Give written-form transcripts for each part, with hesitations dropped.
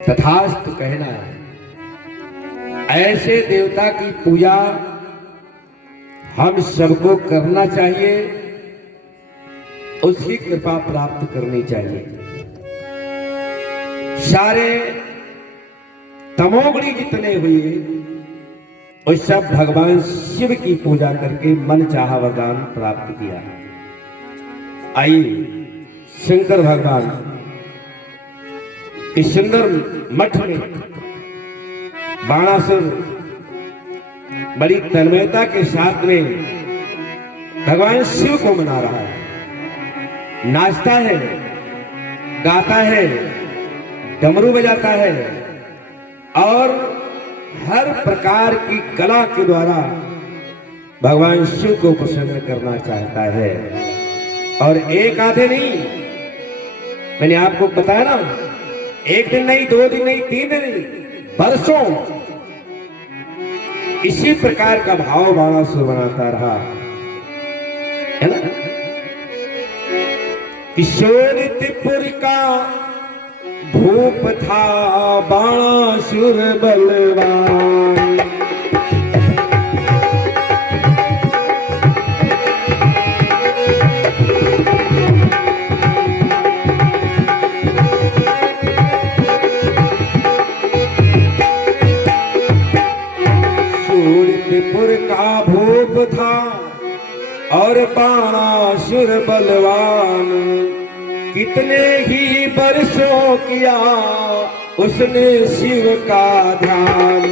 तथास्तु कहना है। ऐसे देवता की पूजा हम सबको करना चाहिए, उसकी कृपा प्राप्त करनी चाहिए। सारे तमोगुणी जितने हुए वो सब भगवान शिव की पूजा करके मन चाहा वरदान प्राप्त किया। आइए शंकर भगवान इस सुंदर मठ में बाणासुर बड़ी तन्मयता के साथ में भगवान शिव को मना रहा है, नाचता है, गाता है, डमरू बजाता है और हर प्रकार की कला के द्वारा भगवान शिव को प्रसन्न करना चाहता है। और एक आधे नहीं, मैंने आपको बताया ना, एक दिन नहीं, 2 दिन नहीं, 3 दिन नहीं, बरसों इसी प्रकार का भाव बाणासुर बनाता रहा, है ना। किशोरितपुर का भूप था बाणासुर बलवान, किशोरितपुर का भूप था और बाणासुर बलवान। कितने ही बरसों किया उसने शिव का ध्यान।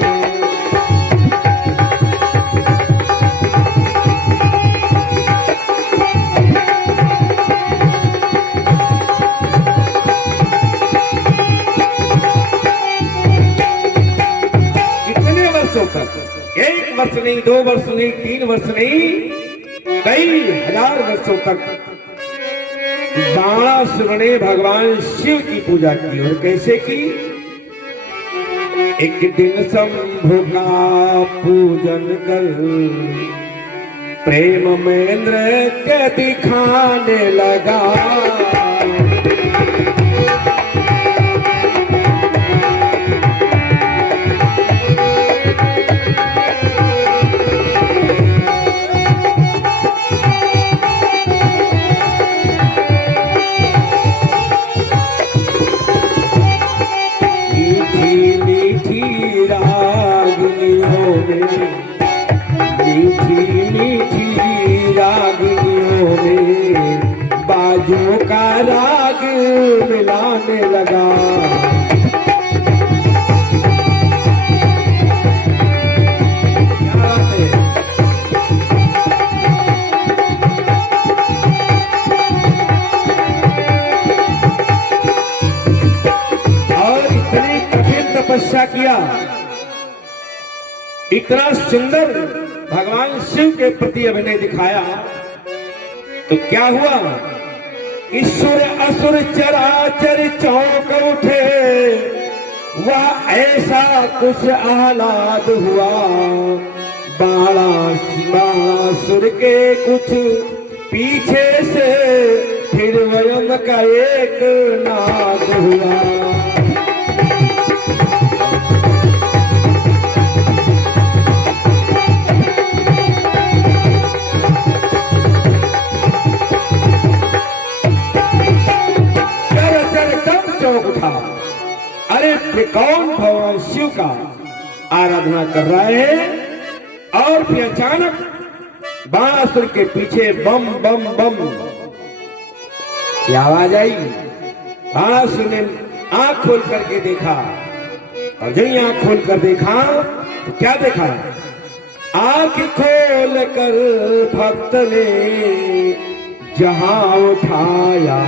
कितने वर्षों तक, 1 वर्ष नहीं, 2 वर्ष नहीं, 3 वर्ष नहीं, कई हजार वर्षों तक बाणासुर ने भगवान शिव की पूजा की। और कैसे की? एक दिन शंभु का पूजन कर प्रेम में नृत्य दिखाने लगा। बाजू का राग मिलाने लगा। और इतनी कठिन तपस्या किया, इतना सुंदर भगवान शिव के प्रति अभिनय दिखाया, तो क्या हुआ? ईश्वर असुर चराचर चौंक उठे, वह ऐसा कुछ आह्लाद हुआ। बाणासुर के कुछ पीछे से फिर वयम का एक नाद हुआ। उठा, अरे कौन भगवान शिव का आराधना कर रहे हैं। और फिर अचानक बाणासुर के पीछे बम बम बम की आवाज आई। बाणासुर ने आंख खोल करके देखा, और जब ही आंख खोल कर देखा तो क्या देखा? आंख खोल कर भक्त ने जहां उठाया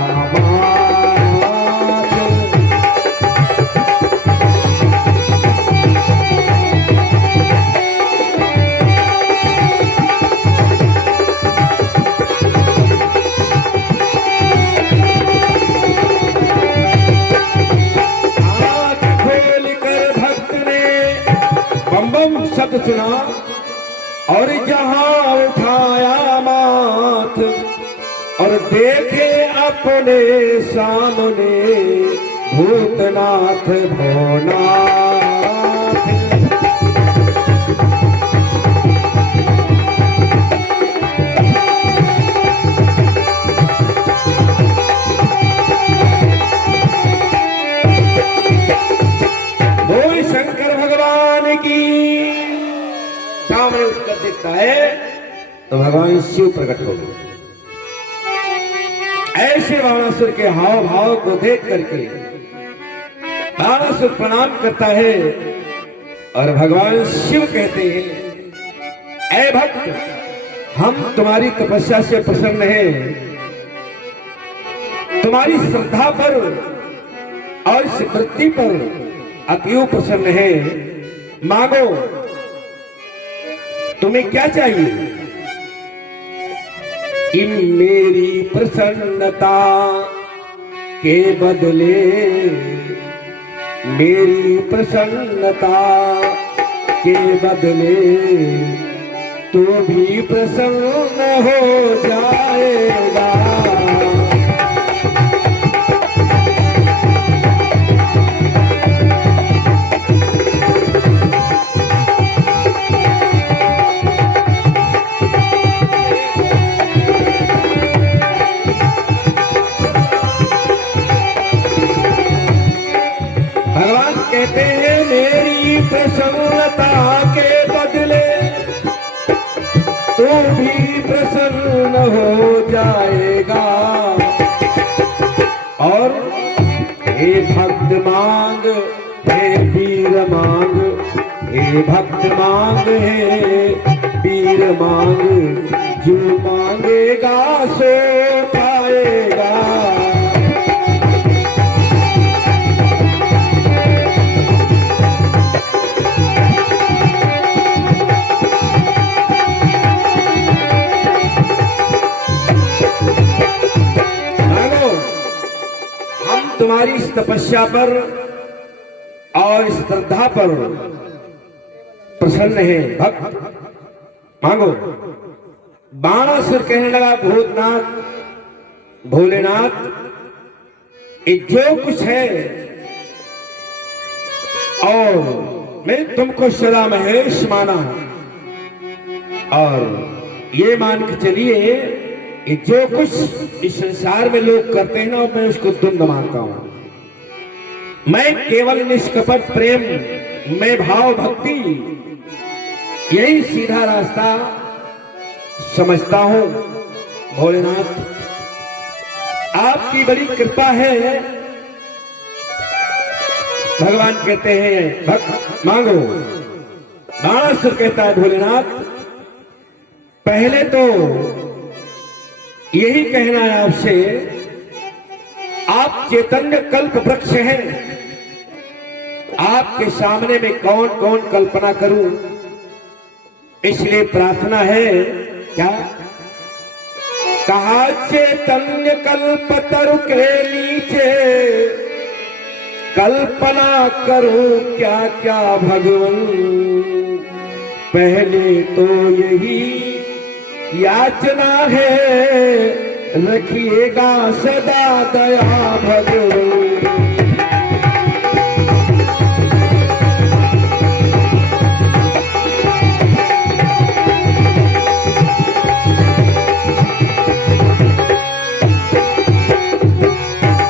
शब्द सुना, और जहां उठाया माथ और देखे अपने सामने भूतनाथ भोनाथ। बोल शंकर भगवान की। सामने उठकर देखता है तो भगवान शिव प्रकट हो गए। ऐसे बाणासुर के हाव भाव को देख करके बाणासुर प्रणाम करता है और भगवान शिव कहते हैं, ऐ भक्त, हम तुम्हारी तपस्या से प्रसन्न हैं, तुम्हारी श्रद्धा पर और इस वृत्ति पर अतिव प्रसन्न है। मांगो, तुम्हें क्या चाहिए? कि मेरी प्रसन्नता के बदले, मेरी प्रसन्नता के बदले तू भी प्रसन्न हो जाएगा। कहते हैं मेरी प्रसन्नता के बदले तू भी प्रसन्न हो जाएगा। और हे भक्त मांग, हे वीर मांग, हे भक्त मांग, हे वीर मांग, जो मांगेगा सो पाएगा। तुम्हारी इस तपस्या पर और इस श्रद्धा पर प्रसन्न है भक्त, मांगो। बाणासुर कहने लगा, भूतनाथ, भोलेनाथ, ये जो कुछ है और मैं तुमको सदा महेश माना और ये मान के चलिए कि जो कुछ इस संसार में लोग करते हैं ना, मैं उसको तुंद मानता हूं। मैं केवल निष्कपट प्रेम में भाव भक्ति यही सीधा रास्ता समझता हूं। भोलेनाथ, आपकी बड़ी कृपा है। भगवान कहते हैं, भक्त मांगो। बाणासुर कहता है, भोलेनाथ, पहले तो यही कहना है आपसे, आप चैतन्य कल्प वृक्ष हैं, आपके सामने में कौन कौन कल्पना करूं, इसलिए प्रार्थना है। क्या कहा? चैतन्य कल्प तरु के नीचे कल्पना करूं क्या क्या भगवन। पहले तो यही याचना है, रखिएगा सदा दया भगवान।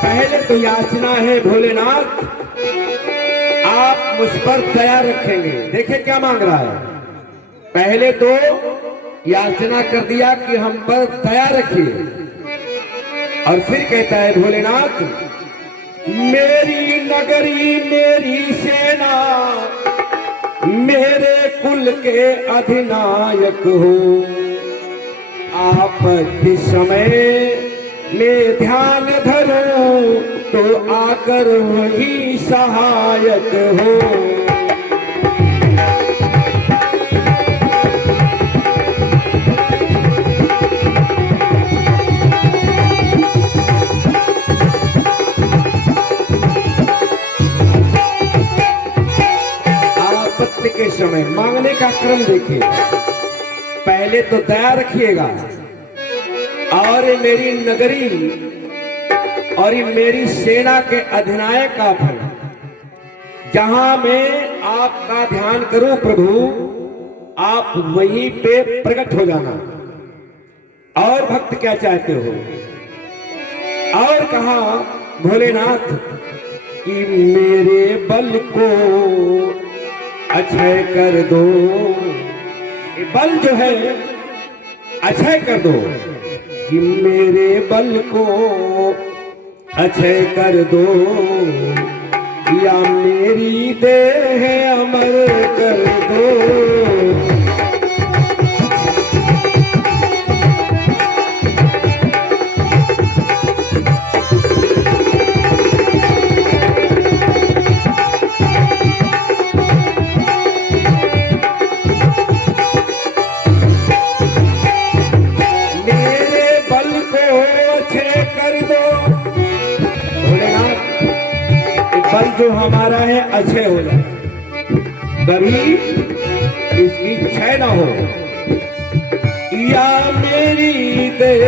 पहले तो याचना है भोलेनाथ, आप मुझ पर दया रखेंगे। देखे क्या मांग रहा है। पहले तो याचना कर दिया कि हम पर दया रखिए, और फिर कहता है, भोलेनाथ, मेरी नगरी, मेरी सेना, मेरे कुल के अधिनायक हो। आपत्ति समय में ध्यान धरो तो आकर वही सहायक हो। के समय मांगने का क्रम देखिए। पहले तो दया रखिएगा, और मेरी नगरी और ये मेरी सेना के अधिनायक आप हैं। जहां मैं आपका ध्यान करूं प्रभु, आप वहीं पे प्रकट हो जाना। और भक्त क्या चाहते हो? और कहा भोलेनाथ कि मेरे बल को अक्षय कर दो। ये बल जो है अक्षय कर दो, कि मेरे बल को अक्षय कर दो, या मेरी देह अमर कर दो। बल जो हमारा है अक्षय हो जाए, कभी इसकी क्षय ना हो। या मेरी देह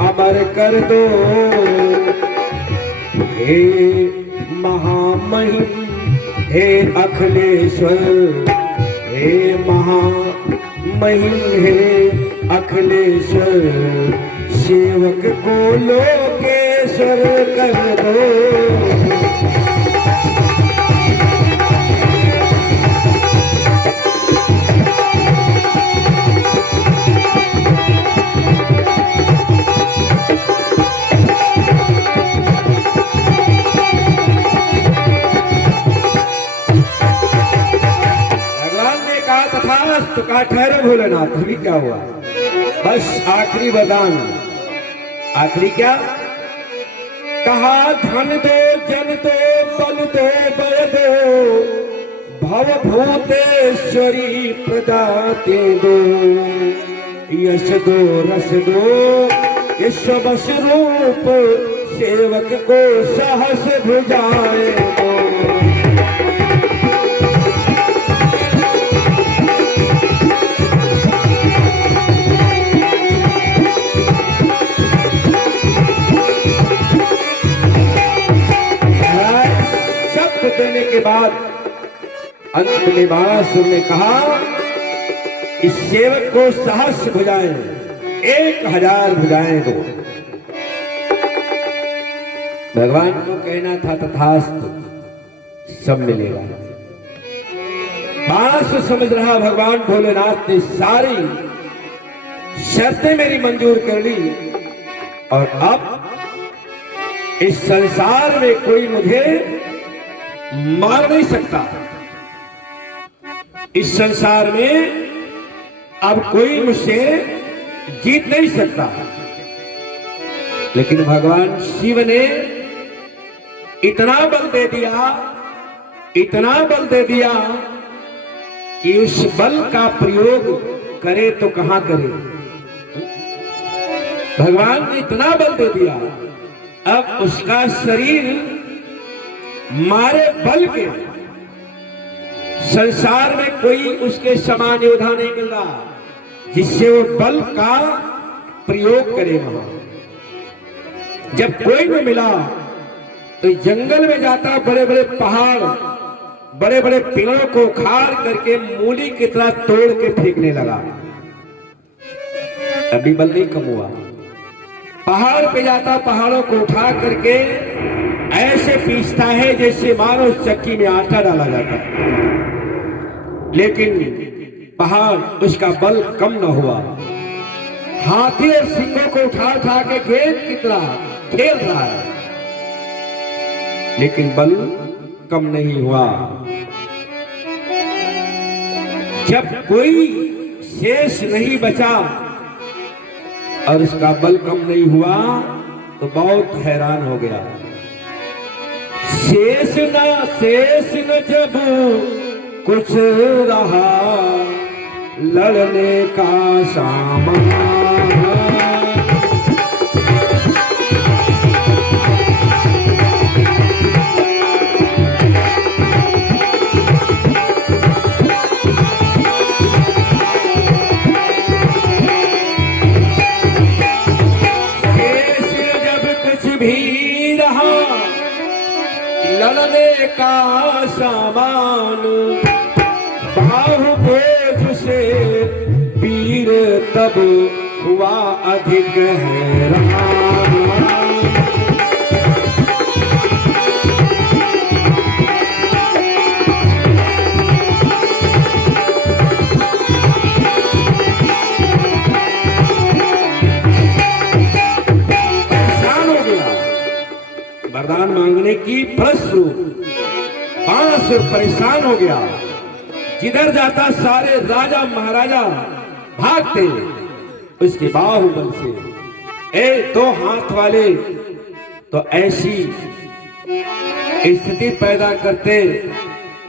अमर कर दो, हे महामहिम, हे अखिलेश्वर, हे महामहिम, हे अखिलेश्वर, सेवक को लोकेश्वर कर दो। तो कहा ठहरो भोलेनाथ, अभी क्या हुआ? बस आखिरी वरदान। आखिरी क्या कहा? धन दो, जन दो, बल दो, बल दो, भव भूतेश्वरी प्रदाते दो, यश दो, रस दो, ईश्वर बस रूप, सेवक को सहस भुजाए दो। देने के बाद अंत में बाणासुर ने कहा, इस सेवक को सहस्र भुजाएं, 1000 भुजाएं दो। भगवान को कहना था तथास्तु, सब मिलेगा। बाणासुर समझ रहा भगवान भोलेनाथ ने सारी शर्तें मेरी मंजूर कर ली, और अब इस संसार में कोई मुझे मार नहीं सकता। इस संसार में अब कोई मुझसे जीत नहीं सकता। लेकिन भगवान शिव ने इतना बल दे दिया, इतना बल दे दिया कि उस बल का प्रयोग करे तो कहां करे। भगवान ने इतना बल दे दिया, अब उसका शरीर मारे बल के संसार में कोई उसके समान योद्धा नहीं मिल रहा जिससे वो बल का प्रयोग करे। वहां जब कोई न मिला तो जंगल में जाता, बड़े बड़े पहाड़, बड़े बड़े पेड़ों को उखाड़ करके मूली की तरह तोड़ के फेंकने लगा। अभी बल नहीं कम हुआ। पहाड़ पे जाता, पहाड़ों को उठा करके ऐसे पीसता है जैसे मानो चक्की में आटा डाला जाता है, लेकिन पहाड़ उसका बल कम न हुआ। हाथी और सिंहों को उठा उठा के गेंद की तरह खेल रहा है, लेकिन बल कम नहीं हुआ। जब कोई शेष नहीं बचा और उसका बल कम नहीं हुआ तो बहुत हैरान हो गया। शेष न जब कुछ रहा, लड़ने का सामान, शेष जब कुछ भी सामान, बाहु बोझ से पीर तब हुआ अधिक हैरान। वरदान मांगने की फलस्वरूप बाणासुर परेशान हो गया। जिधर जाता सारे राजा महाराजा भागते उसके बाहुबल से। दो हाथ वाले तो ऐसी स्थिति पैदा करते,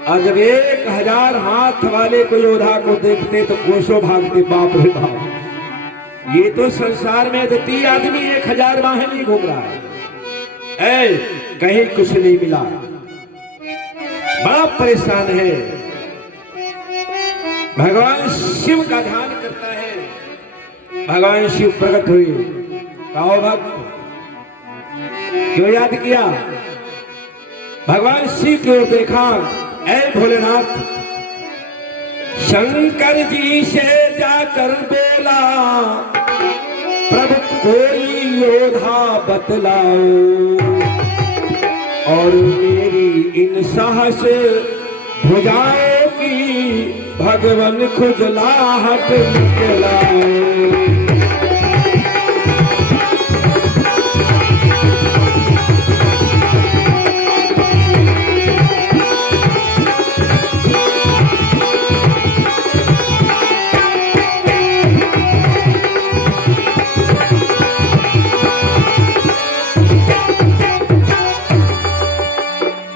और जब 1000 हाथ वाले को योद्धा को देखते तो कोसों भागते। बाप रे बाप, ये तो संसार में द्वितीय आदमी 1000 बाहें नहीं घूम रहा है। कहीं कुछ नहीं मिला, बड़ा परेशान है। भगवान शिव का ध्यान करता है। भगवान शिव प्रकट हुए। कहो भक्त, क्यों याद किया? भगवान शिव की ओर देखा। ऐ भोलेनाथ, शंकर जी से जाकर बोला, प्रभु कोई योद्धा बतलाओ, और मेरी इन साहस भुजाओं की भगवान खुजलाहट निकलाओ।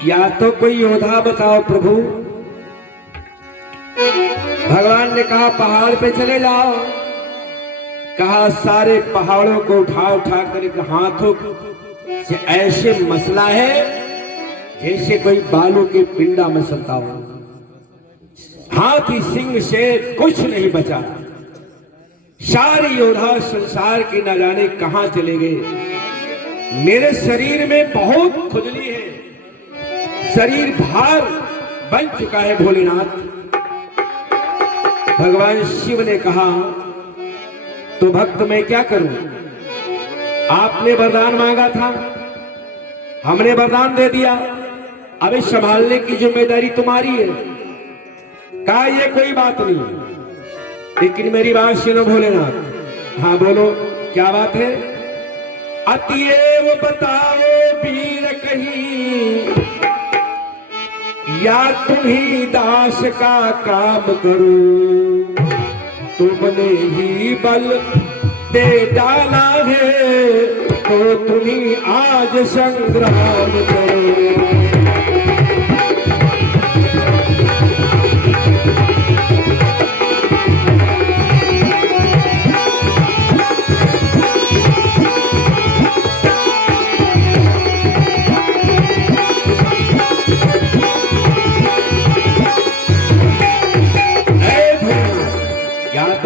या तो कोई योद्धा बताओ प्रभु। भगवान ने कहा पहाड़ पे चले जाओ। कहा सारे पहाड़ों को उठा उठा कर एक हाथों से ऐसे मसला है जैसे कोई बालू के पिंडा मसलता हो। हाथी सिंह से कुछ नहीं बचा। सारे योद्धा संसार के न जाने कहां चले गए। मेरे शरीर में बहुत खुजली है, शरीर भार बन चुका है भोलेनाथ। भगवान शिव ने कहा तो भक्त मैं क्या करूं? आपने वरदान मांगा था, हमने वरदान दे दिया, अभी संभालने की जिम्मेदारी तुम्हारी है। कहा ये कोई बात नहीं, लेकिन मेरी बात सुनो भोलेनाथ। हाँ बोलो, क्या बात है? अतएव बताओ वीर कहीं, या तुम्ही दास का काम करूं, तुमने ही बल दे डाला है तो तुम्ही आज संग्राम करो।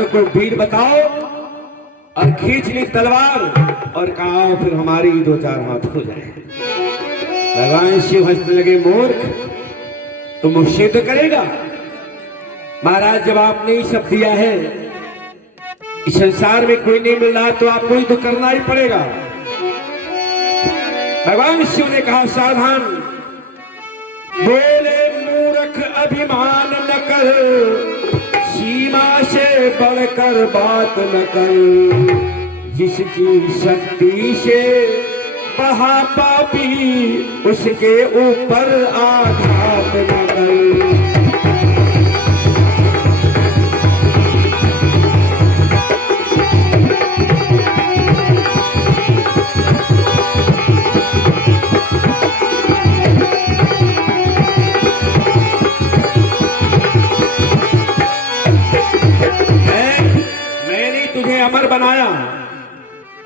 को वीर बताओ, और खींच ली तलवार और कहा फिर हमारी 2-4 हाथ हो जाए। भगवान शिव हंसने लगे, मूर्ख तुम मुझसे तो करेगा? महाराज जब आपने ये सब दिया है, इस संसार में कोई नहीं मिल रहा तो आपको ही तो करना ही पड़ेगा। भगवान शिव ने कहा सावधान, बोले मूर्ख अभिमान न कर, सीमा से बढ़कर बात न कर, जिसकी शक्ति से बढ़ा पापी उसके ऊपर आघात न कर। अमर बनाया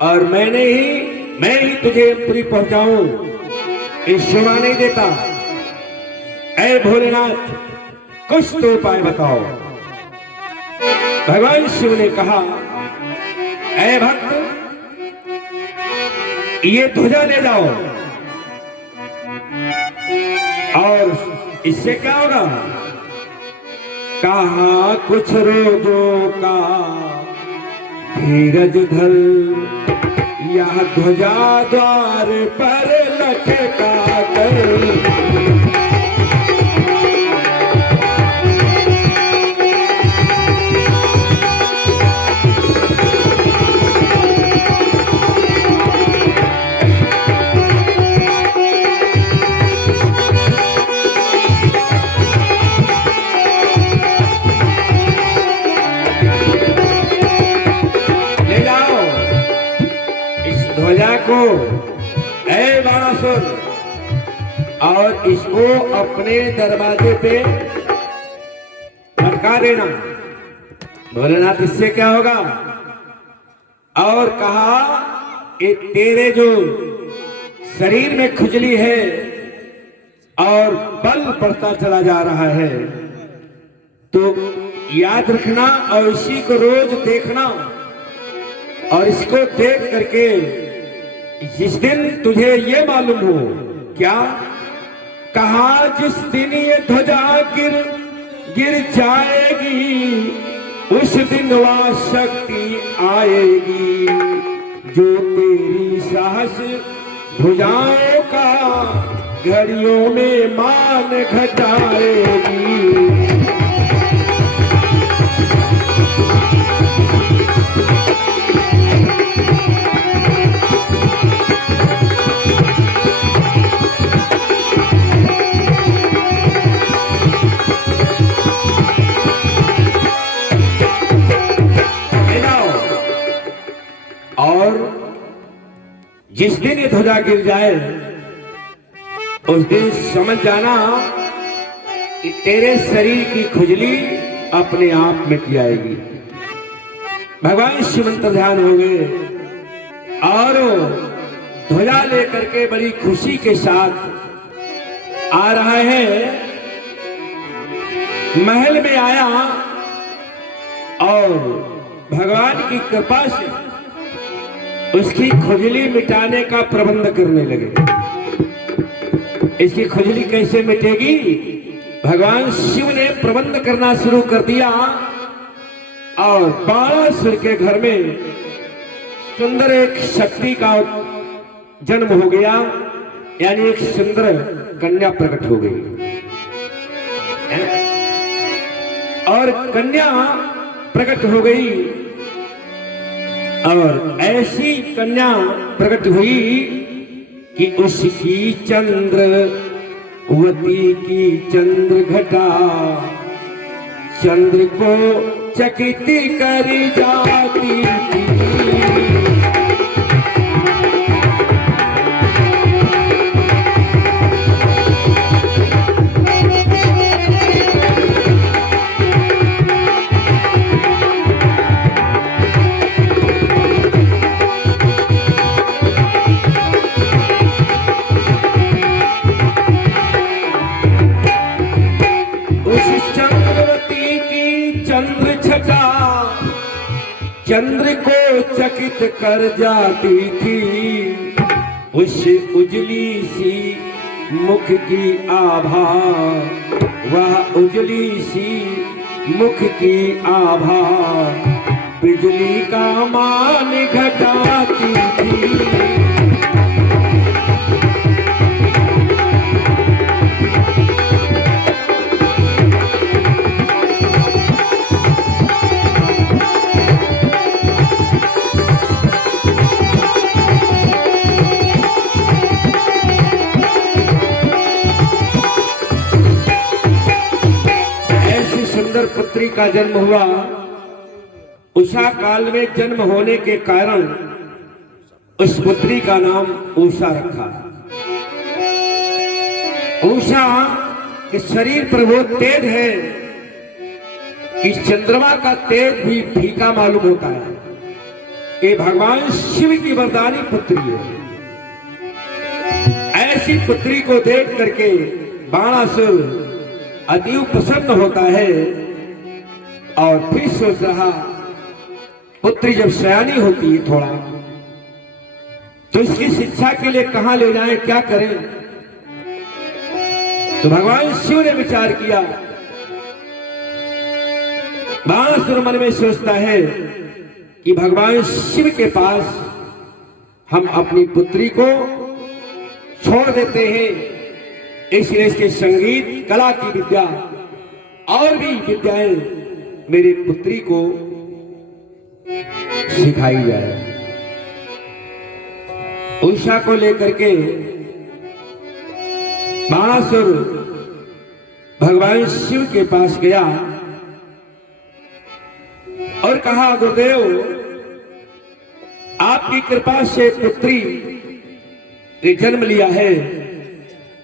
और मैं ही तुझे पूरी पहुंचाऊं, इस शिवा नहीं देता। ऐ भोलेनाथ कुछ तो उपाय बताओ। भगवान शिव ने कहा, ऐ भक्त ये ध्वजा ले जाओ और इससे क्या होगा? कहा कुछ रोजों का धीरज धर, यह ध्वजा द्वार पर लटका कर। ध्वजा को ऐ बाणासुर, और इसको अपने दरवाजे पे लटका देना। भोलेनाथ इससे क्या होगा? और कहा कि तेरे जो शरीर में खुजली है और बल बढ़ता चला जा रहा है, तो याद रखना और इसी को रोज देखना। और इसको देख करके जिस दिन तुझे ये मालूम हो, क्या कहा, जिस दिन ये ध्वजा गिर जाएगी, उस दिन वह शक्ति आएगी जो तेरी साहस भुजाओं का घड़ियों में मान घटाएगी। और जिस दिन ये ध्वजा गिर जाए, उस दिन समझ जाना कि तेरे शरीर की खुजली अपने आप मिट जाएगी। भगवान शिव मंत्र ध्यान हो गए और ध्वजा लेकर के बड़ी खुशी के साथ आ रहा है। महल में आया और भगवान की कृपा से उसकी खुजली मिटाने का प्रबंध करने लगे। इसकी खुजली कैसे मिटेगी? भगवान शिव ने प्रबंध करना शुरू कर दिया और बाणासुर के घर में सुंदर एक शक्ति का जन्म हो गया, यानी एक सुंदर कन्या प्रकट हो गई। और कन्या प्रकट हो गई और ऐसी कन्या प्रकट हुई कि उसकी चंद्रवती की चंद्र घटा चंद्र को चकित कर जाती थी। चंद्र को चकित कर जाती थी, उस उजली सी मुख की आभा, वह उजली सी मुख की आभा बिजली का मान घटाती थी। पुत्री का जन्म हुआ। उषा काल में जन्म होने के कारण उस पुत्री का नाम उषा रखा। उषा के शरीर पर वो तेज है कि चंद्रमा का तेज भी फीका मालूम होता है। ये भगवान शिव की वरदानी पुत्री है। ऐसी पुत्री को देख करके बाणासुर अति प्रसन्न होता है और फिर सोच रहा, पुत्री जब सयानी होती है थोड़ा, तो इसकी शिक्षा के लिए कहां ले जाएं, क्या करें। तो भगवान शिव ने विचार किया। बाणासुर मन में सोचता है कि भगवान शिव के पास हम अपनी पुत्री को छोड़ देते हैं, इसलिए इसके संगीत कला की विद्या और भी विद्याएं मेरी पुत्री को सिखाई जाए। उषा को लेकर के बाणासुर भगवान शिव के पास गया और कहा, गुरुदेव आपकी कृपा से पुत्री ने जन्म लिया है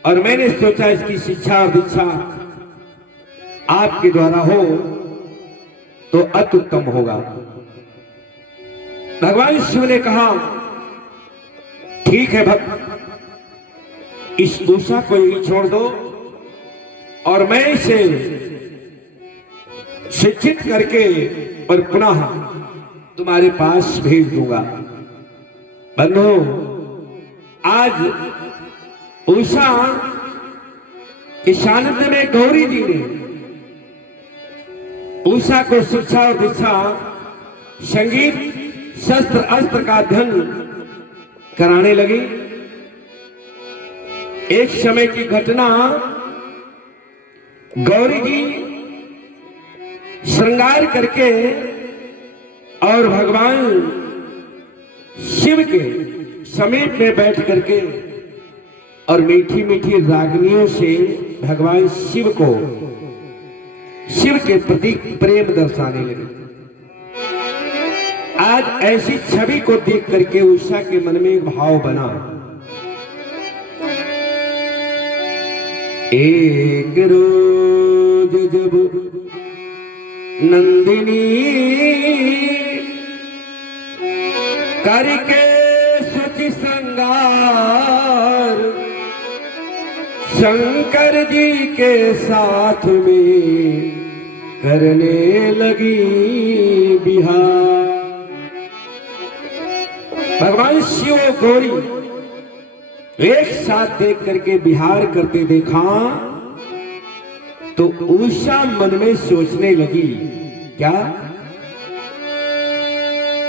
और मैंने सोचा इसकी शिक्षा और दीक्षा आपके द्वारा हो तो अति उत्तम होगा। भगवान शिव ने कहा, ठीक है भक्त, इस उषा को ही छोड़ दो और मैं इसे शिक्षित करके और पुनः तुम्हारे पास भेज दूंगा। बंधु, आज उषा के सानिध्य में गौरी जी ने उषा को शिक्षा और दीक्षा, संगीत, शस्त्र अस्त्र का अध्ययन कराने लगी। एक समय की घटना, गौरी जी श्रृंगार करके और भगवान शिव के समीप में बैठ करके और मीठी मीठी रागनियों से भगवान शिव को, शिव के प्रति प्रेम दर्शाने लगे। आज ऐसी छवि को देख करके उषा के मन में एक भाव बना। एक रोज जब नंदिनी करके शुचि श्रृंगार शंकर जी के साथ में करने लगी बिहार। भगवान शिव और गौरी एक साथ देख करके बिहार करते देखा तो उषा मन में सोचने लगी। क्या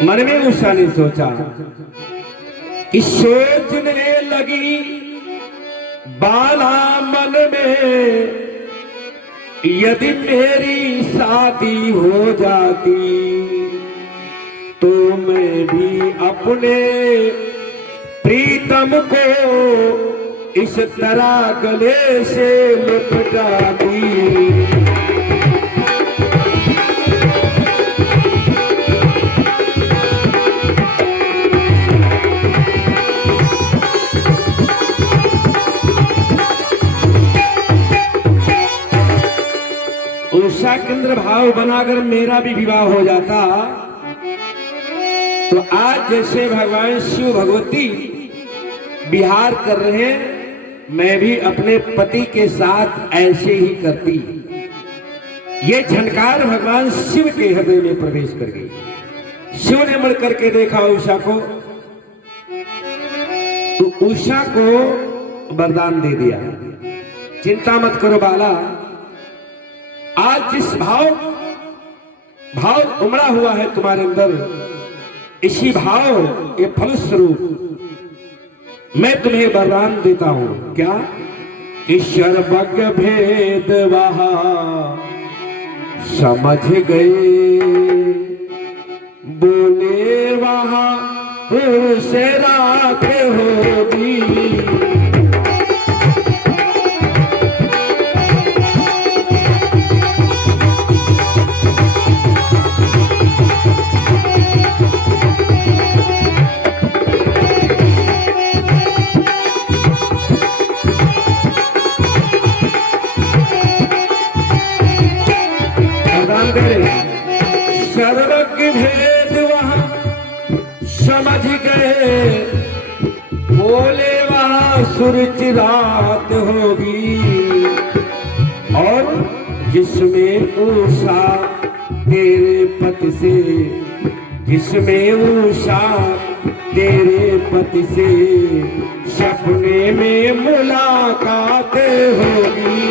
मन में उषा ने सोचा कि सोचने लगी बाला मन में, यदि मेरी शादी हो जाती तो मैं भी अपने प्रीतम को इस तरह गले से लिपटाती। उषा केंद्र भाव बनाकर मेरा भी विवाह हो जाता तो आज जैसे भगवान शिव भगवती विहार कर रहे हैं, मैं भी अपने पति के साथ ऐसे ही करती। ये झनकार भगवान शिव के हृदय में प्रवेश कर गई। शिव ने मुड़ करके देखा उषा को तो उषा को वरदान दे दिया, चिंता मत करो बाला, आज जिस भाव उमड़ा हुआ है तुम्हारे अंदर, इसी भाव ये फलस्वरूप मैं तुम्हें वरदान देता हूं। क्या? ईश्वर सर्वज्ञ भेद वहा समझ गए, बोले वहां पुरुष राख होगी। सर्वज्ञ भेद वहां समझ गए, बोले वहां सूरज रात होगी। और जिसमें उषा तेरे पति से, जिसमें उषा तेरे पति से सपने में मुलाकात होगी।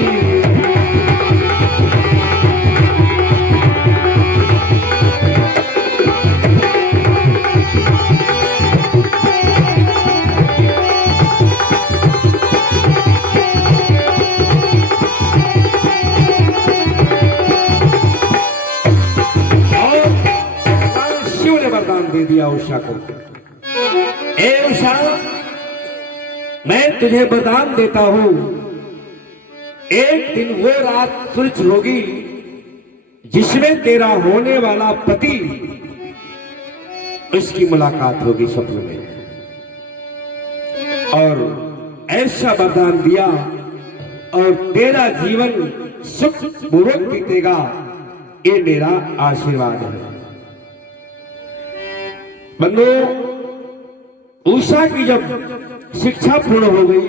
दे दिया उषा को, ए उषा, मैं तुझे वरदान देता हूं, एक दिन वो रात सुलझ होगी जिसमें तेरा होने वाला पति, उसकी मुलाकात होगी स्वप्न में, और ऐसा वरदान दिया और तेरा जीवन सुख पूर्वक बीतेगा, ये मेरा आशीर्वाद है। बंदो, उषा की जब शिक्षा पूर्ण हो गई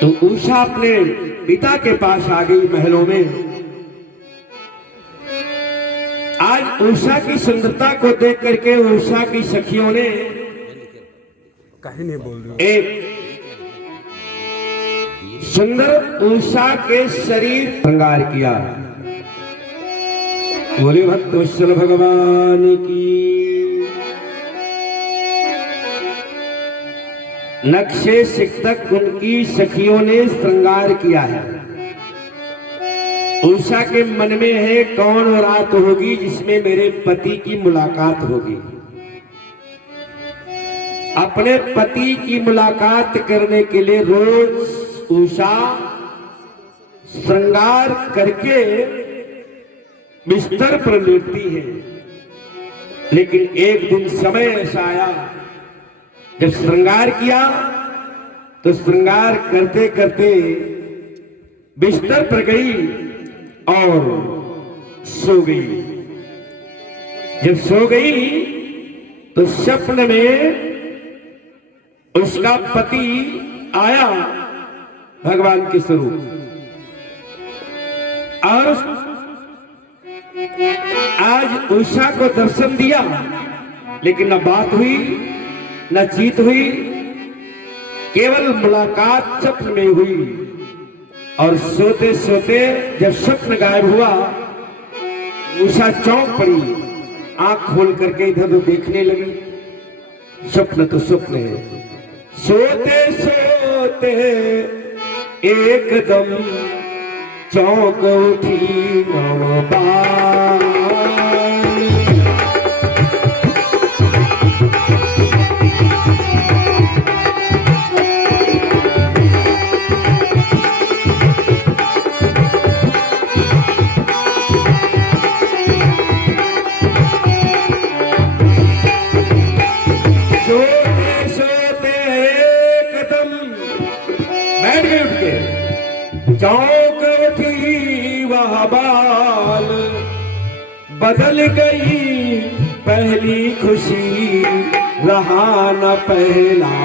तो उषा अपने पिता के पास आ गई महलों में। आज उषा की सुंदरता को देख करके उषा की सखियों ने एक सुंदर उषा के शरीर श्रृंगार किया। बोले भक्त वत्सल भगवान की। नक्शे सिक्तक उनकी सखियों ने श्रृंगार किया है। उषा के मन में है कौन रात होगी जिसमें मेरे पति की मुलाकात होगी। अपने पति की मुलाकात करने के लिए रोज उषा श्रृंगार करके बिस्तर पर लेटती है, लेकिन एक दिन समय ऐसा आया जब श्रृंगार किया तो श्रृंगार करते करते बिस्तर पर गई और सो गई। जब सो गई तो स्वप्न में उसका पति आया भगवान के स्वरूप, और आज उषा को दर्शन दिया, लेकिन न बात हुई न चीत हुई, केवल मुलाकात स्वप्न में हुई। और सोते सोते जब स्वप्न गायब हुआ, उषा चौंक पड़ी, आंख खोल करके इधर उधर देखने लगी। स्वप्न तो स्वप्न है। सोते सोते एकदम चौंक उठी नवबार। सोते सोते एकदम बैठ गए, उठ के चौंक उठी वह बाल। बदल गई पहली खुशी, रहा न पहला।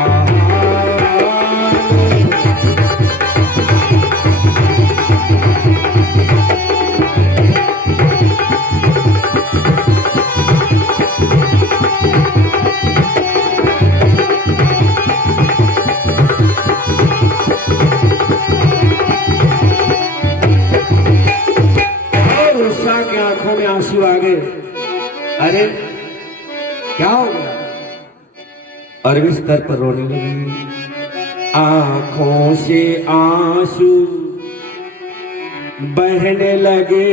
आंखों में आंसू आ गए। अरे क्या हो गया? और बिस्तर पर रोने लगी। आंखों से आंसू बहने लगे,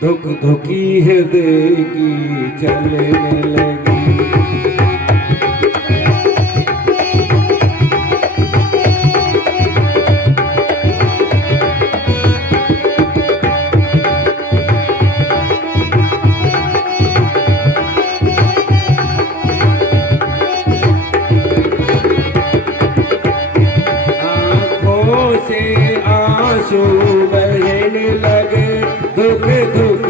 धुक धुकी हृदय की चलने लगी। बहने लगे, धुक धुक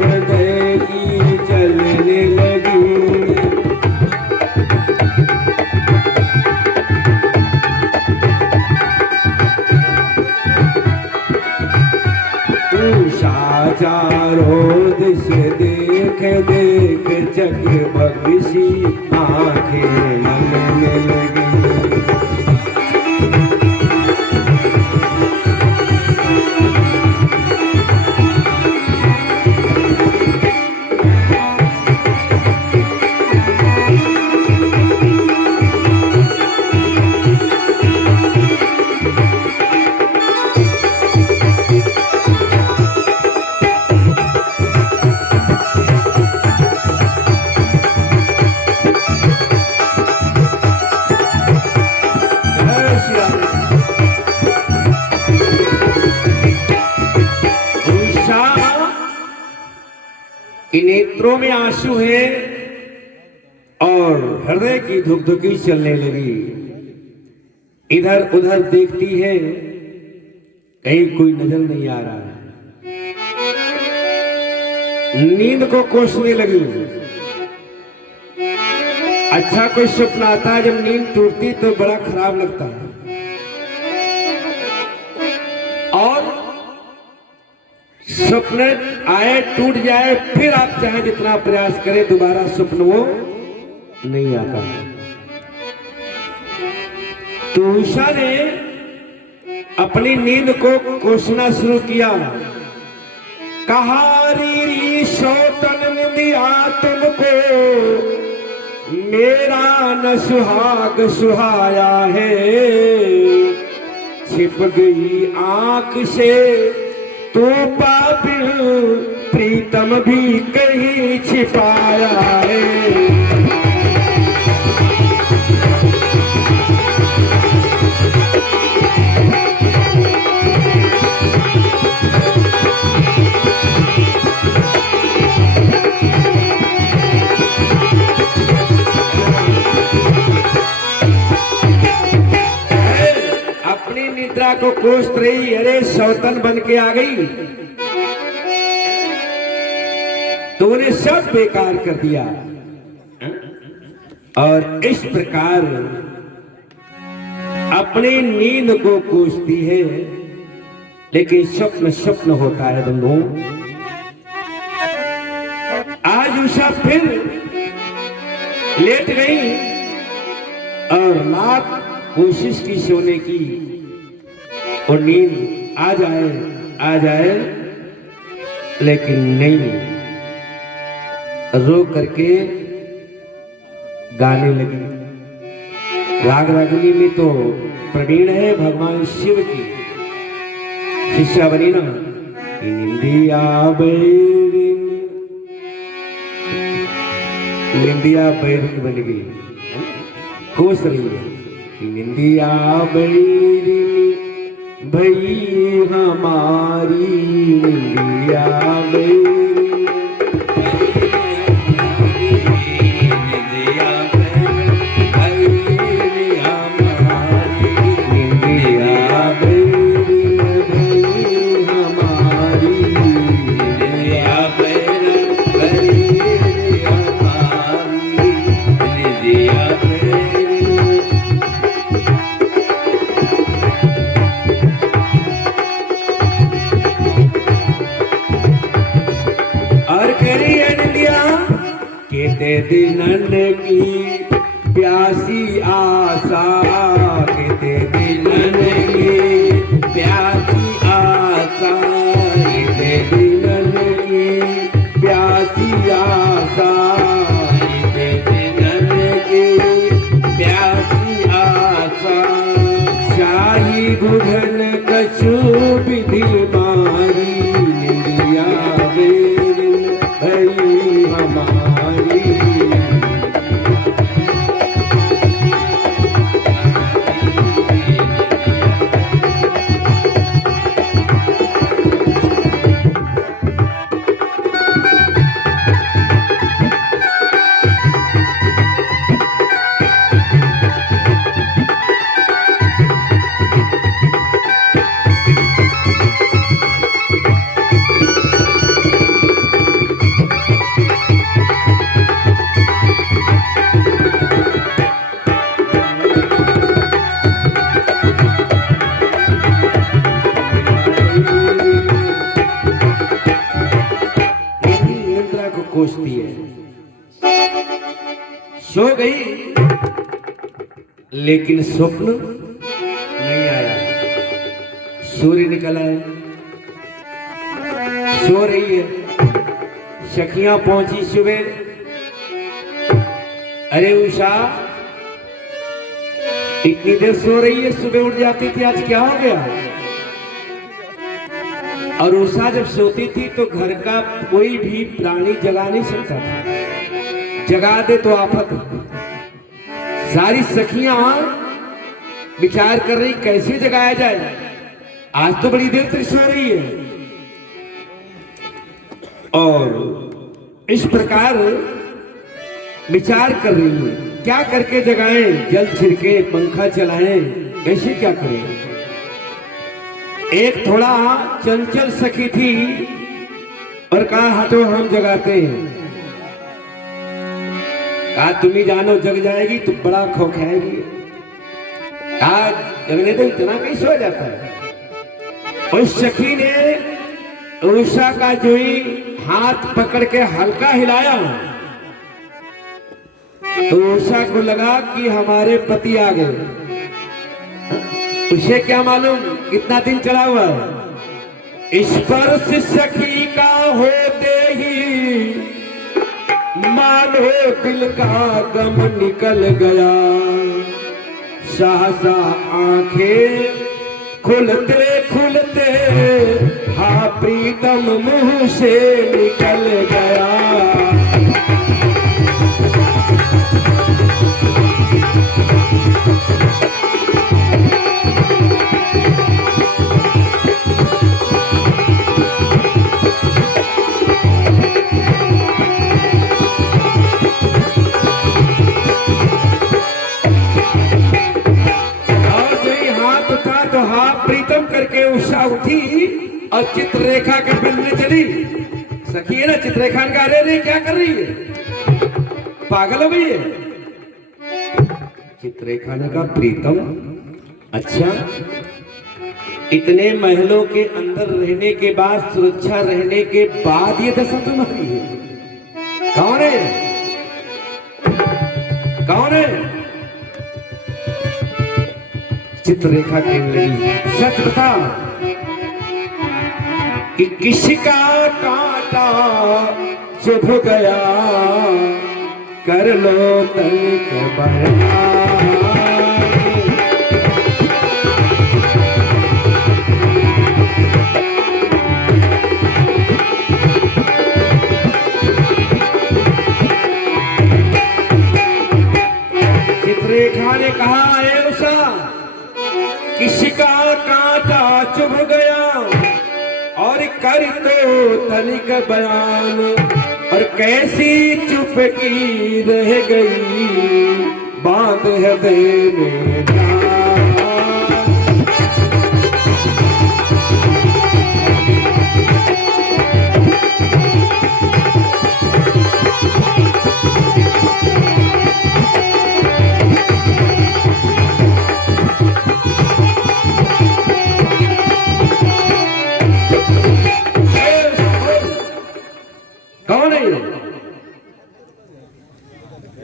हृदय की चलने लगी। उषा चारों दिश देख देख जगमग सी आंखें मन में लगी। कि नेत्रों में आंसू है और हृदय की धुकधुकी चलने लगी। इधर उधर देखती है, कहीं कोई नजर नहीं आ रहा है। नींद को कोसने लगी। अच्छा कोई स्वप्न आता है, जब नींद टूटती तो बड़ा खराब लगता है। और स्वप्न आए टूट जाए, फिर आप चाहे जितना प्रयास करें दोबारा स्वप्न वो नहीं आता। तो उषा ने अपनी नींद को कोसना शुरू किया। कहा री सौतन निंदिया तुमको, मेरा न सुहाग सुहाया है। छिप गई आंख से तो पापिल प्रीतम भी कहीं छिपाया है। अपनी निद्रा को कोसत रही, अरे सौतन बन के आ गई तो उन्हें सब बेकार कर दिया। और इस प्रकार अपनी नींद को कोसती है, लेकिन स्वप्न स्वप्न होता है बंधुओं। आज उषा फिर लेट गई और लाख कोशिश की सोने की और नींद आ जाए, लेकिन नहीं। रो करके गाने लगी। राग रागिनी में तो प्रवीण है, भगवान शिव की शिष्या बनी ना। निंदिया बैरिन बन गई, कोस रही है। निंदिया बैरिन भई हमारी, निंदिया बैरिन दिनन की प्यासी आशा, किते दिनन की प्यासी आशा, किते दिनन की प्यासी आशा, किते दिनन की प्यासी आशा। शाही बुधन कछु विधि मारी, निंदिया बैरिन भई हमारी। सोचती है। सो गई लेकिन स्वप्न नहीं आया। सूर्य निकल आया, सो रही है। सखियां पहुंची सुबह, अरे उषा इतनी देर सो रही है, सुबह उठ जाती थी, आज क्या हो गया? और उषा जब सोती थी तो घर का कोई भी प्राणी जगा नहीं सकता था, जगा दे तो आफत। सारी सखियां विचार कर रही कैसे जगाया जाए, आज तो बड़ी देर तक सो रही है। और इस प्रकार विचार कर रही है, क्या करके जगाएं, जल छिड़के, पंखा चलाएं, कैसे क्या करें। एक थोड़ा चंचल सखी थी और कहा हटो हम जगाते हैं। कहा तुम ही जानो, जग जाएगी तो बड़ा खोखाएगी। कहा जगने तो इतना कैसे हो जाता है। उस सखी ने उषा का जो ही हाथ पकड़ के हल्का हिलाया तो उषा को लगा कि हमारे पति आ गए। उसे क्या मालूम कितना दिन चला हुआ है। स्पर्श सखी का होते ही मानो दिल का गम निकल गया। सहसा आंखें खुलते खुलते हा प्रीतम मुंह से निकल गया। प्रीतम करके उषा उठी और चित्ररेखा के मिलने चली। सखी है ना, चित्ररेखा का अरे क्या कर रही है, पागल हो गई है। चित्ररेखा ने कहा प्रीतम, अच्छा इतने महलों के अंदर रहने के बाद, सुरक्षा रहने के बाद ये दशा तुम्हारी है। कौन है, कौन है? चित्ररेखा कहने लगी सच बता कि किसका कांटा चुभ गया, कर लो तनिक बयान। चित्ररेखा ने कहा उषा किसका कांटा चुभ गया और कर तो तनिक बयान। और कैसी चुपकी रह गई बात हृदय में जान।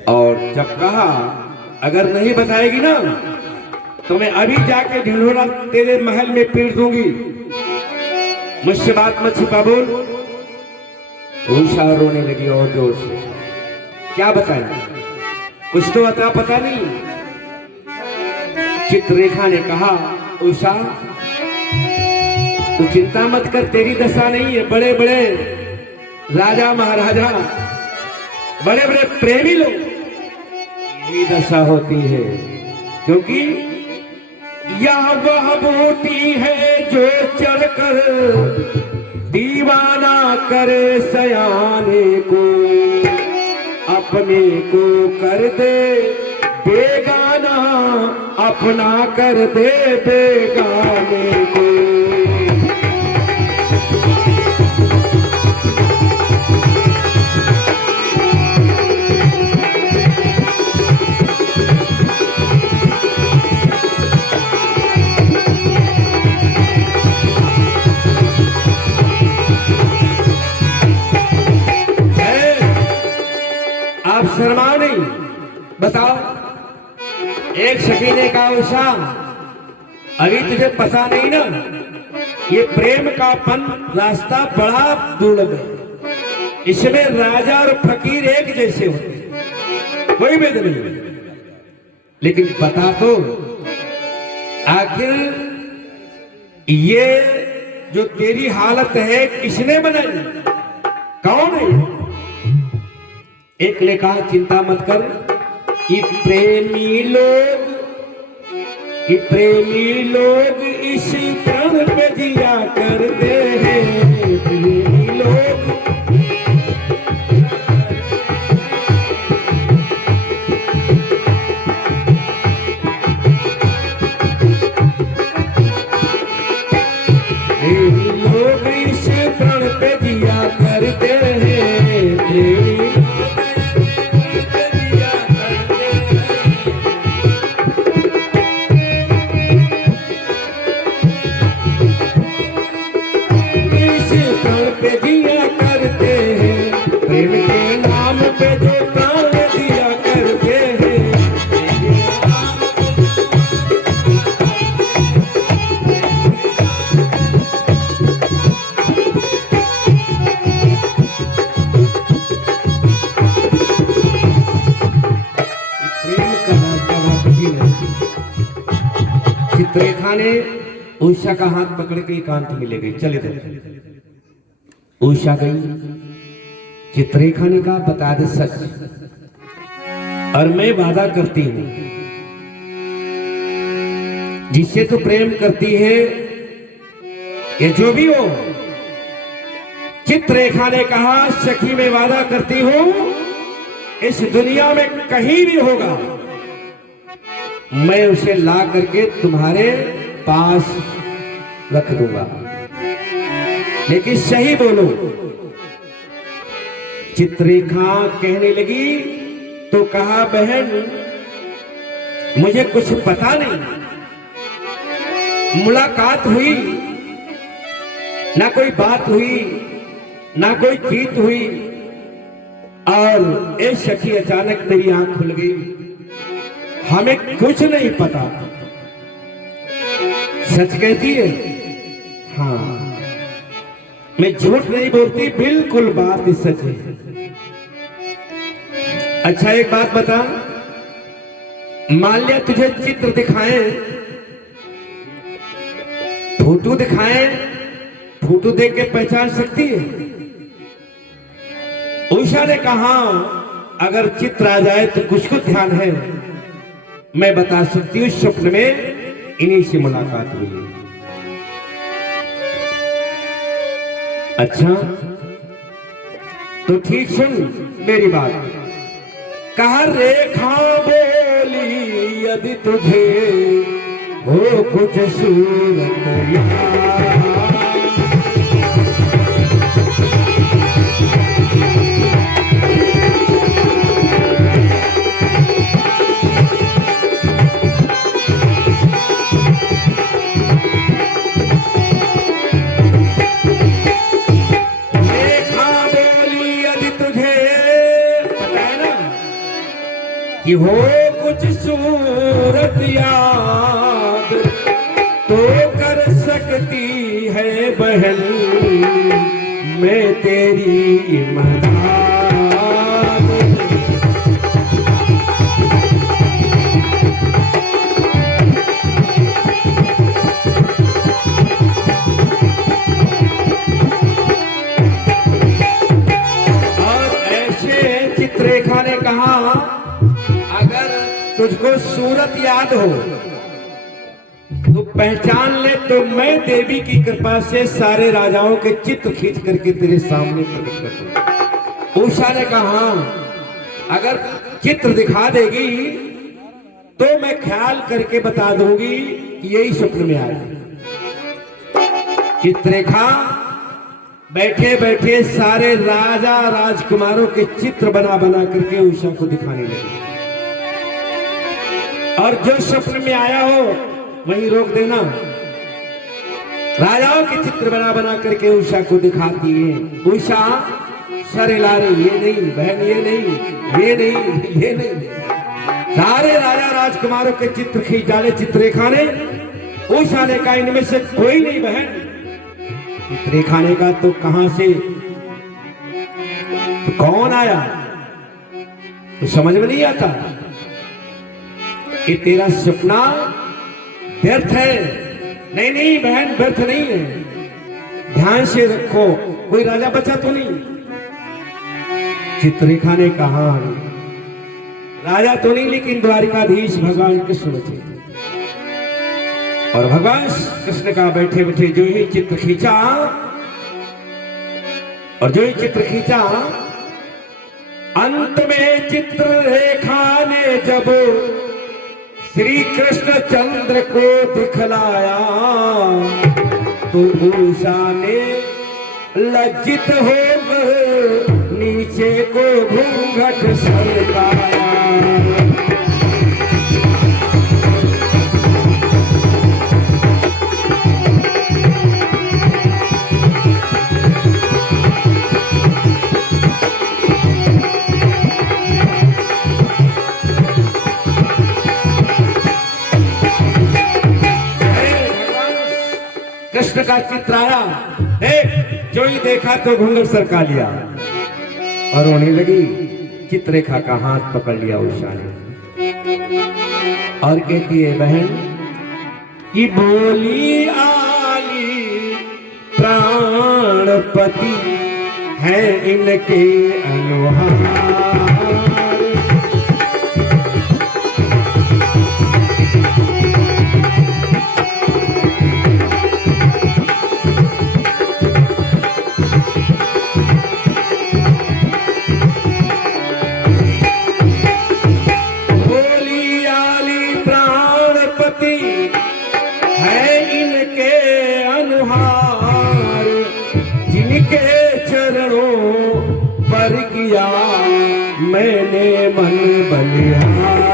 और जब कहा अगर नहीं बताएगी ना तो मैं अभी जाके ढिंढोरा तेरे महल में पीट दूंगी, मुझसे बात मत छिपा बोल। उषा रोने लगी और जोर से, क्या बताए, कुछ तो बता, पता नहीं। चित्ररेखा ने कहा उषा तू चिंता मत कर, तेरी दशा नहीं है। बड़े बड़े राजा महाराजा, बड़े बड़े प्रेमी लोग यही दशा होती है, क्योंकि यह वह बूटी है जो चढ़कर दीवाना करे सयाने को, अपने को कर दे बेगाना, अपना कर दे बेगाने को। शर्माओ नहीं, बताओ। एक सखी ने कहा उषा, अभी तुझे पता नहीं ना, ये प्रेम का पन रास्ता बड़ा दुर्लभ है, इसमें राजा और फकीर एक जैसे होते हैं, कोई भेद नहीं। लेकिन बता तो, आखिर ये जो तेरी हालत है किसने बनाई, कौन है? एक ने कहा चिंता मत कर, ये प्रेमी लोग इस प्राण पे जिया करते हैं, प्रेमी लोग। प्रेमी लोग इस प्राण पे जिया करते हैं, प्रेमी पे जिया करते हैं, प्रेम के नाम पे जो प्राण दिया करते हैं। प्रेम का रास्ता वापसी नहीं। चित्ररेखा ने उषा का हाथ पकड़ के एकांत में ले गई, चले थे। उषा गई, चित्ररेखा ने कहा बता दे सच, और मैं वादा करती हूं जिससे तू प्रेम करती है, ये जो भी हो। चित्ररेखा ने कहा सखी मैं वादा करती हूं इस दुनिया में कहीं भी होगा, मैं उसे ला करके तुम्हारे पास रख दूंगा, लेकिन सही बोलो। चित्ररेखा कहने लगी तो कहा बहन मुझे कुछ पता नहीं, मुलाकात हुई ना, कोई बात हुई ना, कोई जीत हुई, और ए सखी अचानक मेरी आंख खुल गई, हमें कुछ नहीं पता। सच कहती है? हाँ, मैं झूठ नहीं बोलती, बिल्कुल बात सच है। अच्छा एक बात बता, मान लिया तुझे चित्र दिखाएं, फोटो दिखाएं, फोटो देख के पहचान सकती है? उषा ने कहा अगर चित्र आ जाए तो कुछ को ध्यान है, मैं बता सकती हूँ, स्वप्न में इन्हीं से मुलाकात हुई। अच्छा तो ठीक सुन मेरी बात। कहा रेखा बोली यदि तुझे हो कुछ सूरत याद, कि हो कुछ सूरत याद तो कर सकती है बहन मैं तेरी मदद। और ऐसे चित्ररेखा ने कहा अगर तुझको सूरत याद हो तो पहचान ले, तो मैं देवी की कृपा से सारे राजाओं के चित्र खींच करके तेरे सामने प्रकट कर दूंगा। उषा ने कहा अगर चित्र दिखा देगी तो मैं ख्याल करके बता दूंगी कि यही स्वप्न में आया। चित्ररेखा बैठे बैठे सारे राजा राजकुमारों के चित्र बना बना करके उषा को दिखाने लगी, और जो स्वप्न में आया हो वहीं रोक देना। राजाओं के चित्र बना बना करके उषा को दिखाती है। उषा सर हिला रही, ये नहीं बहन, ये नहीं, ये नहीं, ये नहीं। सारे राजा राजकुमारों के चित्र खींच डाले चित्ररेखा ने। उषा ने कहा इनमें से कोई नहीं बहन। चित्ररेखा ने कहा तो कहां से, तो कौन आया, तो समझ में नहीं आता कि तेरा सपना व्यर्थ है। नहीं नहीं बहन, व्यर्थ नहीं है, ध्यान से रखो, कोई राजा बचा तो नहीं। चित्ररेखा ने कहा राजा तो नहीं, लेकिन द्वारिकाधीश भगवान कृष्ण बचे। और भगवान कृष्ण का बैठे बैठे जो ही चित्र खींचा, और जो ही चित्र खींचा, अंत में चित्ररेखा ने जब श्री कृष्ण चंद्र को दिखलाया, तो उषा ने लज्जित हो नीचे को घूंघट सरकाया। कृष्ण का चित्र आया, जो ही देखा तो घूंघट सरका लिया और रोने लगी। चित्ररेखा का हाथ पकड़ लिया उषा ने और कहती है बहन कि बोली आली प्राणपति है इनके अनुहार। मैंने मन बलिहार।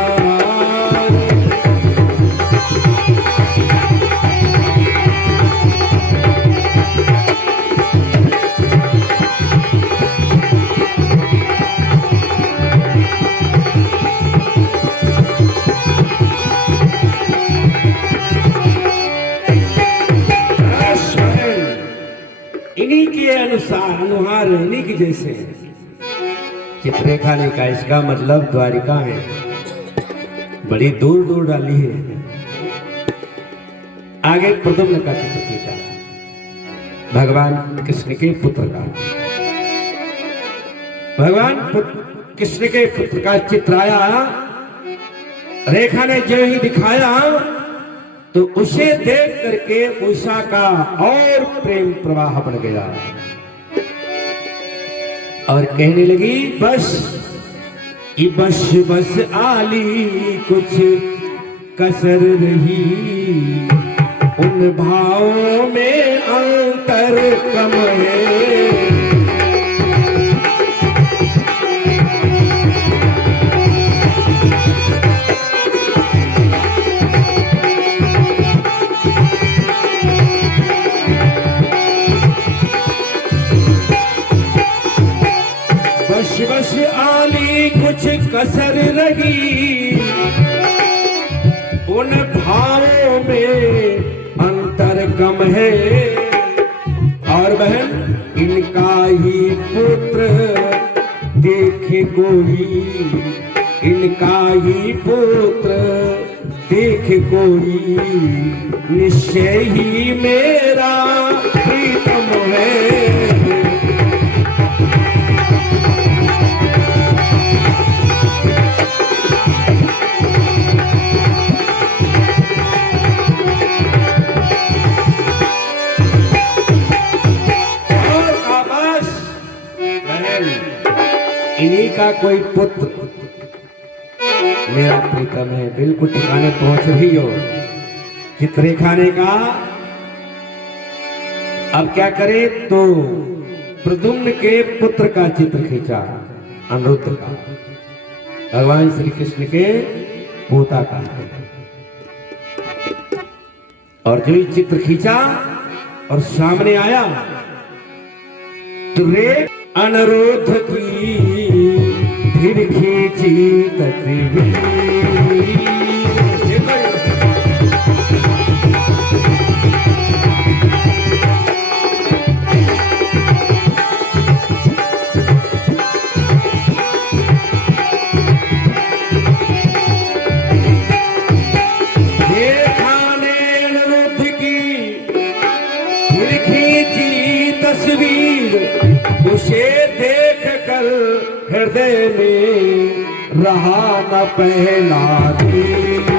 इन्हीं के अनुसार अनुहार, इन्हीं की जैसे। चित्ररेखा ने कहा इसका मतलब द्वारिका है, बड़ी दूर दूर डाली है। आगे प्रद्युम्न का चित्र खींचा, भगवान कृष्ण के पुत्र का। भगवान कृष्ण के पुत्र का चित्र आया, रेखा ने जो ही दिखाया तो उसे देख करके उषा का और प्रेम प्रवाह बढ़ गया और कहने लगी बस कि बस बस आली कुछ कसर रही, उन भावों में अंतर कम है। बस बस आली कुछ कसर रही, उन भावों में अंतर कम है। और बहन इनका ही पुत्र देखे कोई, इनका ही पुत्र देखे कोई, निश्चय ही मेरा प्रीतम है। इन्हीं का कोई पुत्र मेरा प्रीतम है। बिल्कुल ठिकाने पहुंच रही हो। चित्ररेखा ने कहा अब क्या करे, तो प्रद्युम्न के पुत्र का चित्र खींचा, अनिरुद्ध का, भगवान श्री कृष्ण के पोता का। और जो ही चित्र खींचा और सामने आया तो अनुरोध की फिर खींची तस्वीर। उसे देख कर हृदय में रहा न पहला तीर।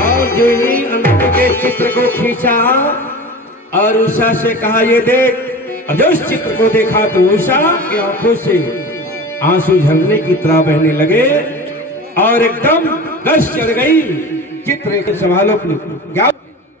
और जो ही अंत के चित्र को खींचा और उषा से कहा ये देख। और जब उस चित्र को देखा तो उषा की आंखों से आंसू झरने की तरह बहने लगे और एकदम गश चढ़ गई। चित्र संभालो अपनी क्या